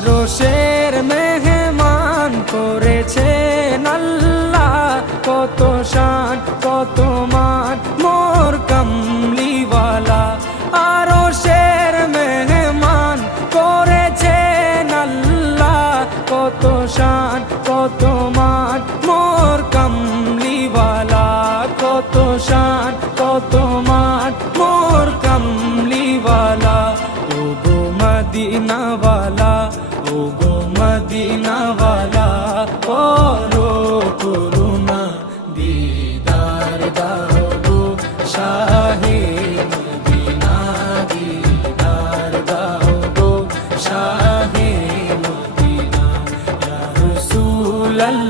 আরশের মেহমান করেছেন আল্লাহ, কত শান কত মান মোর কামলিওয়ালা। আরশের মেহমান করেছেন আল্লাহ, কত শান কত মান মোর কামলিওয়ালা, কত শান কত মান মোর কামলিওয়ালা। ও গো মদিনাওয়ালা, ও গো মদিনাওয়ালা, করো করুণা দিদার দাও গো শাহে মদিনা, দিদার দাও গো শাহে মদিনা। ইয়া রাসূলাল্লাহ